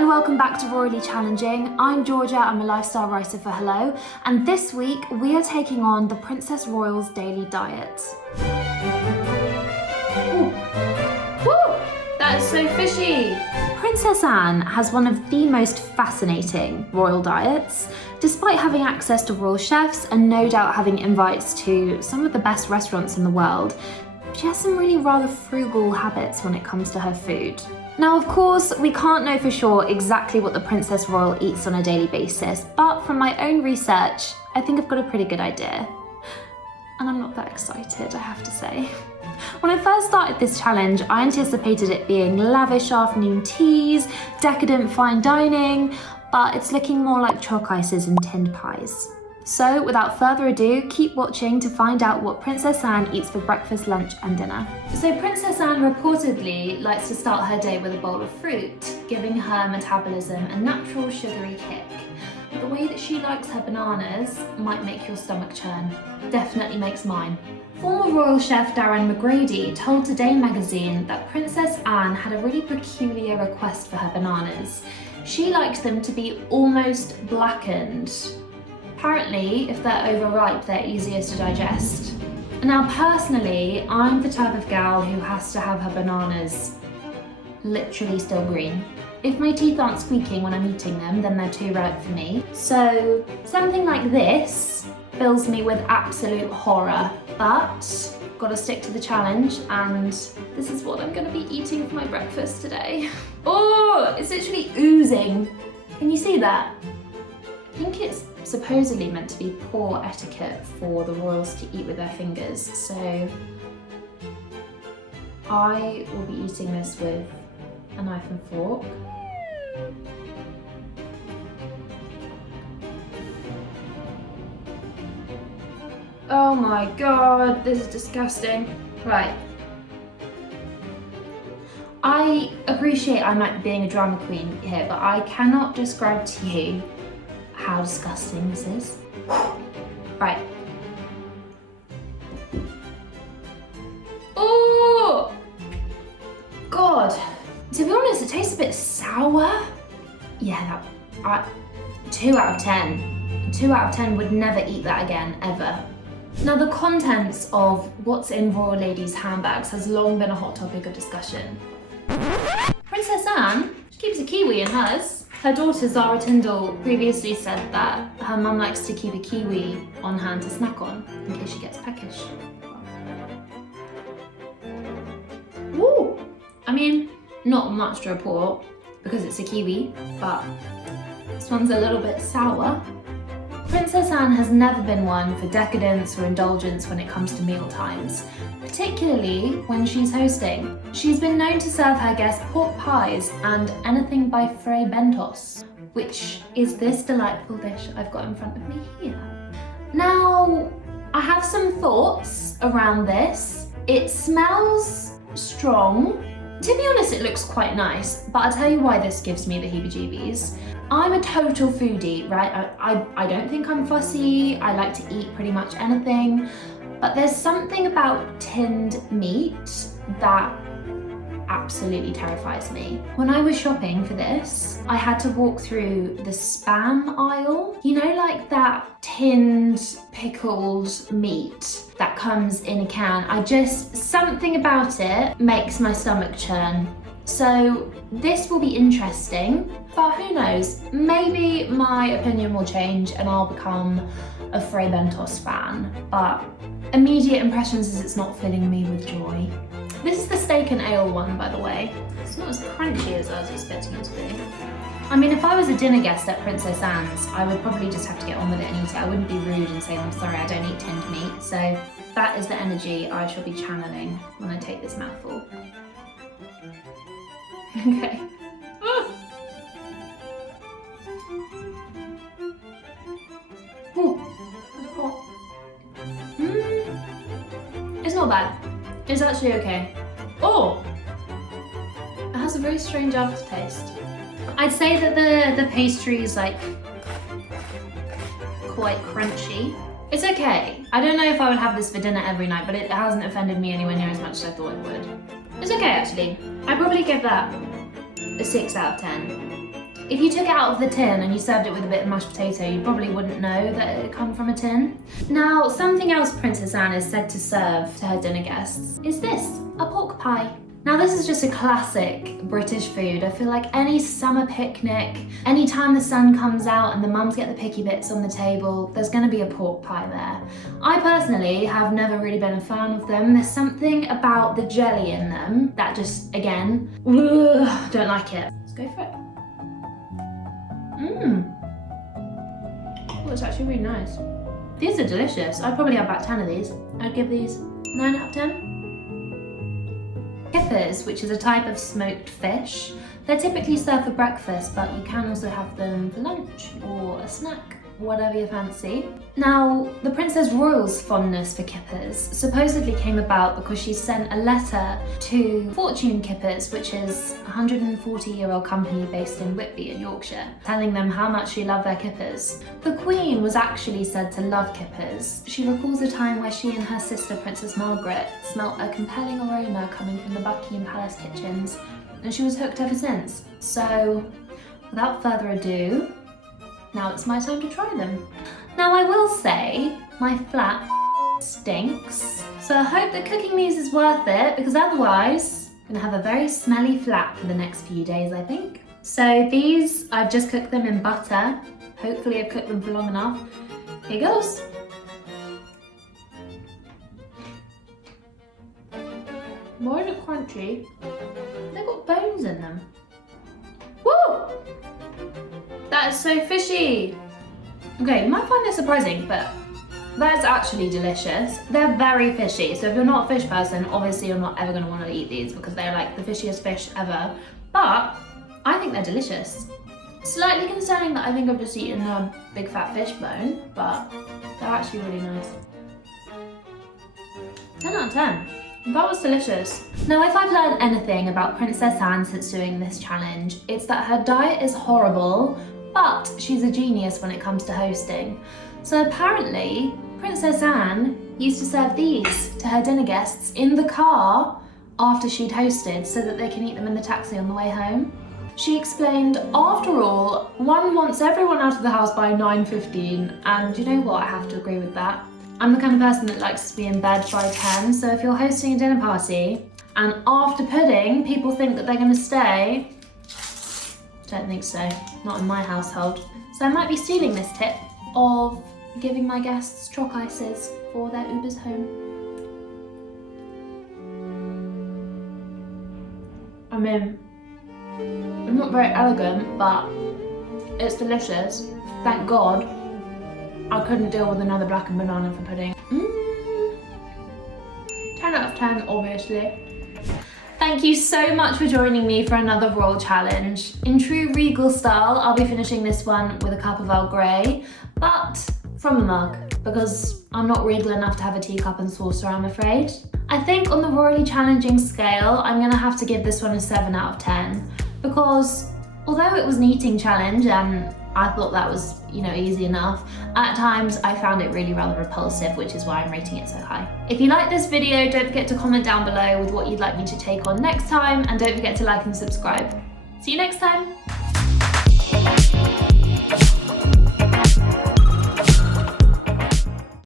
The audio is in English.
and welcome back to Royally Challenging. I'm Georgia, I'm a lifestyle writer for Hello, and this week we are taking on the Princess Royal's daily diet. Ooh. Woo! That is so fishy! Princess Anne has one of the most fascinating royal diets. Despite having access to royal chefs and no doubt having invites to some of the best restaurants in the world, she has some really rather frugal habits when it comes to her food. Now, of course, we can't know for sure exactly what the Princess Royal eats on a daily basis, but from my own research, I think I've got a pretty good idea. And I'm not that excited, I have to say. When I first started this challenge, I anticipated it being lavish afternoon teas, decadent fine dining, but it's looking more like chalk ices and tinned pies. So without further ado, keep watching to find out what Princess Anne eats for breakfast, lunch and dinner. So Princess Anne reportedly likes to start her day with a bowl of fruit, giving her metabolism a natural sugary kick. But the way that she likes her bananas might make your stomach churn. Definitely makes mine. Former royal chef Darren McGrady told Today magazine that Princess Anne had a really peculiar request for her bananas. She liked them to be almost blackened. Apparently, if they're overripe, they're easier to digest. Now, personally, I'm the type of gal who has to have her bananas literally still green. If my teeth aren't squeaking when I'm eating them, then they're too ripe for me. So, something like this fills me with absolute horror, but gotta stick to the challenge, and this is what I'm gonna be eating for my breakfast today. Oh, it's literally oozing. Can you see that? I think it's supposedly meant to be poor etiquette for the royals to eat with their fingers, so I will be eating this with a knife and fork. Oh my god, this is disgusting. Right. I appreciate I might be being a drama queen here, but I cannot describe to you how disgusting this is. Right. Oh! God. To be honest, it tastes a bit sour. Yeah, 2 out of 10. 2 out of 10 would never eat that again, ever. Now, the contents of what's in royal ladies' handbags has long been a hot topic of discussion. Princess Anne, she keeps a kiwi in hers. Her daughter Zara Tyndall previously said that her mum likes to keep a kiwi on hand to snack on in case she gets peckish. Woo! I mean, not much to report because it's a kiwi, but this one's a little bit sour. Princess Anne has never been one for decadence or indulgence when it comes to meal times, particularly when she's hosting. She's been known to serve her guests pork pies and anything by Fray Bentos, which is this delightful dish I've got in front of me here. Now, I have some thoughts around this. It smells strong. To be honest, it looks quite nice, but I'll tell you why this gives me the heebie-jeebies. I'm a total foodie, right? I don't think I'm fussy. I like to eat pretty much anything, but there's something about tinned meat that absolutely terrifies me. When I was shopping for this, I had to walk through the spam aisle. You know, like that tinned, pickled meat that comes in a can. Something about it makes my stomach churn. So this will be interesting, but who knows? Maybe my opinion will change and I'll become a Fray Bentos fan, but immediate impressions is it's not filling me with joy. This is the steak and ale one, by the way. It's not as crunchy as I was expecting it to be. I mean, if I was a dinner guest at Princess Anne's, I would probably just have to get on with it and eat it. I wouldn't be rude and say, I'm sorry, I don't eat tinned meat. So that is the energy I shall be channeling when I take this mouthful. Okay. Ooh, that's hot. It's not bad. It's actually okay. Oh! It has a very strange aftertaste. I'd say that the pastry is like quite crunchy. It's okay. I don't know if I would have this for dinner every night, but it hasn't offended me anywhere near as much as I thought it would. It's okay actually. I'd probably give that a 6 out of 10. If you took it out of the tin and you served it with a bit of mashed potato, you probably wouldn't know that it had come from a tin. Now, something else Princess Anne is said to serve to her dinner guests is this, a pork pie. Now this is just a classic British food. I feel like any summer picnic, any time the sun comes out and the mums get the picky bits on the table, there's gonna be a pork pie there. I personally have never really been a fan of them. There's something about the jelly in them that just, again, don't like it. Let's go for it. Oh, it's actually really nice. These are delicious. I'd probably have about 10 of these. I'd give these 9 out of 10. Kippers, which is a type of smoked fish. They're typically served for breakfast, but you can also have them for lunch or a snack, whatever you fancy. Now, the Princess Royal's fondness for kippers supposedly came about because she sent a letter to Fortune Kippers, which is a 140-year-old company based in Whitby in Yorkshire, telling them how much she loved their kippers. The Queen was actually said to love kippers. She recalls a time where she and her sister, Princess Margaret, smelt a compelling aroma coming from the Buckingham Palace kitchens, and she was hooked ever since. So, without further ado, now it's my time to try them. Now I will say, my flat stinks, so I hope that cooking these is worth it, because otherwise I'm gonna have a very smelly flat for the next few days, I think. So these, I've just cooked them in butter. Hopefully I've cooked them for long enough. Here goes. More than crunchy, they've got bones in them. Woo! That is so fishy. Okay, you might find this surprising, but that is actually delicious. They're very fishy, so if you're not a fish person, obviously you're not ever gonna wanna eat these because they're like the fishiest fish ever. But I think they're delicious. Slightly concerning that I think I've just eaten a big fat fish bone, but they're actually really nice. 10 out of 10. That was delicious. Now, if I've learned anything about Princess Anne since doing this challenge, it's that her diet is horrible, but she's a genius when it comes to hosting. So apparently, Princess Anne used to serve these to her dinner guests in the car after she'd hosted so that they can eat them in the taxi on the way home. She explained, after all, one wants everyone out of the house by 9:15, and you know what, I have to agree with that. I'm the kind of person that likes to be in bed by 10, so if you're hosting a dinner party and after pudding people think that they're going to stay, don't think so, not in my household. So I might be stealing this tip of giving my guests choc ices for their Ubers home. I mean, it's not very elegant, but it's delicious. Thank God I couldn't deal with another blackened banana for pudding. 10 out of 10, obviously. Thank you so much for joining me for another royal challenge. In true regal style, I'll be finishing this one with a cup of Earl Grey, but from a mug, because I'm not regal enough to have a teacup and saucer, I'm afraid. I think on the royally challenging scale, I'm gonna have to give this one a 7 out of 10, because although it was an eating challenge and I thought that was, easy enough, at times I found it really rather repulsive, which is why I'm rating it so high. If you like this video, don't forget to comment down below with what you'd like me to take on next time, and don't forget to like and subscribe. See you next time.